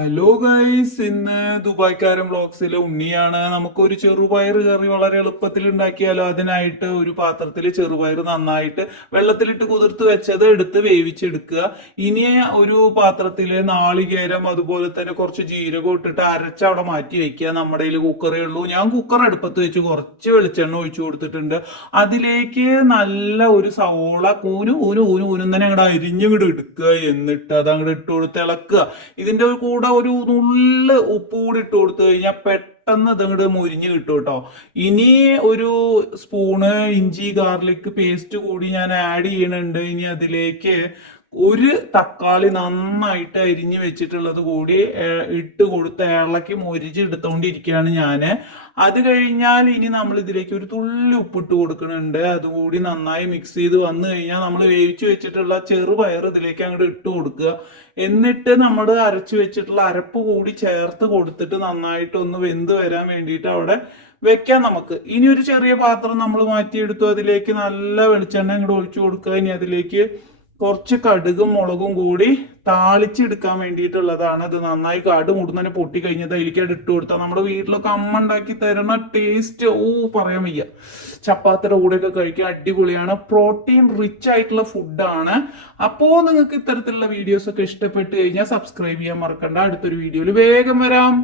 Hello guys, ഇന്ന് ദുബായ്ക്കാരൻ വ്ളോഗ്സിലെ ഉണ്ണിയാണ്. നമുക്കൊരു ചെറുപയർ കറി വളരെ എളുപ്പത്തിൽ ഉണ്ടാക്കിയാലോ. അതിനായിട്ട് ഒരു പാത്രത്തിൽ ചെറുപയർ നന്നായിട്ട് വെള്ളത്തിലിട്ട് കുതിർത്ത് വെച്ചത് എടുത്ത് വേവിച്ചെടുക്കുക. ഇനി ഒരു പാത്രത്തിൽ നാളികേരം അതുപോലെ തന്നെ കുറച്ച് ജീരകം ഇട്ടിട്ട് അരച്ച് അവിടെ മാറ്റി വെക്കുക. നമ്മുടെ കയ്യിൽ കുക്കറേ ഉള്ളൂ. ഞാൻ കുക്കർ അടുപ്പത്ത് വെച്ച് കുറച്ച് വെളിച്ചെണ്ണ ഒഴിച്ചു കൊടുത്തിട്ടുണ്ട്. അതിലേക്ക് നല്ല ഒരു സവോള കൂന് ഊന് ഊന് ഊനും തന്നെ അങ്ങോട്ട് അരിഞ്ഞിങ്ങോട്ട് എടുക്കുക. എന്നിട്ട് അത് അങ്ങോട്ട് ഇട്ട് കൊടുത്ത് ഇളക്കുക. ഇതിന്റെ കൂടെ ഒരു നുള്ള് ഉപ്പ് കൂടി ഇട്ട് കൊടുത്തു കഴിഞ്ഞാൽ പെട്ടെന്ന് ഇതങ്ങോട്ട് മുരിഞ്ഞ് കിട്ടും കേട്ടോ. ഇനി ഒരു സ്പൂണ് ഇഞ്ചി ഗാർലിക് പേസ്റ്റ് കൂടി ഞാൻ ആഡ് ചെയ്യണുണ്ട്. ഇനി അതിലേക്ക് ഒരു തക്കാളി നന്നായിട്ട് അരിഞ്ഞ് വെച്ചിട്ടുള്ളത് കൂടി ഇട്ട് കൊടുത്ത് ഇളക്കി മൊരിച്ചെടുത്തോണ്ടിരിക്കുകയാണ് ഞാൻ. അത് കഴിഞ്ഞാൽ ഇനി നമ്മൾ ഇതിലേക്ക് ഒരു തുള്ളി ഉപ്പിട്ട് കൊടുക്കുന്നുണ്ട്. അതുകൂടി നന്നായി മിക്സ് ചെയ്ത് വന്നു കഴിഞ്ഞാൽ നമ്മൾ വേവിച്ച് വെച്ചിട്ടുള്ള ചെറുപയർ ഇതിലേക്ക് അങ്ങോട്ട് ഇട്ട് കൊടുക്കുക. എന്നിട്ട് നമ്മൾ അരച്ചു വെച്ചിട്ടുള്ള അരപ്പ് കൂടി ചേർത്ത് കൊടുത്തിട്ട് നന്നായിട്ടൊന്ന് വെന്ത് വരാൻ വേണ്ടിയിട്ട് അവിടെ വെക്കാം നമുക്ക്. ഇനി ഒരു ചെറിയ പാത്രം നമ്മൾ മാറ്റിയെടുത്തു. അതിലേക്ക് നല്ല വെളിച്ചെണ്ണ ഇങ്ങോട്ട് ഒഴിച്ചു കൊടുക്കുക. ഇനി അതിലേക്ക് കുറച്ച് കടുകും മുളകും കൂടി താളിച്ചെടുക്കാൻ വേണ്ടിയിട്ടുള്ളതാണ്. അത് നന്നായി കാട് മുടുന്നതിനെ പൊട്ടി കഴിഞ്ഞത് അതിലേക്ക് ഇട്ട് കൊടുത്താൽ നമ്മുടെ വീട്ടിലൊക്കെ അമ്മ ഉണ്ടാക്കി തരുന്ന ടേസ്റ്റ് പറയാൻ വയ്യ. ചപ്പാത്തിയുടെ കൂടെയൊക്കെ കഴിക്കാൻ അടിപൊളിയാണ്. പ്രോട്ടീൻ റിച്ച് ആയിട്ടുള്ള ഫുഡാണ്. അപ്പോൾ നിങ്ങൾക്ക് ഇത്തരത്തിലുള്ള വീഡിയോസ് ഒക്കെ ഇഷ്ടപ്പെട്ട് കഴിഞ്ഞാൽ സബ്സ്ക്രൈബ് ചെയ്യാൻ മറക്കണ്ട. അടുത്തൊരു വീഡിയോയിൽ വേഗം വരാം.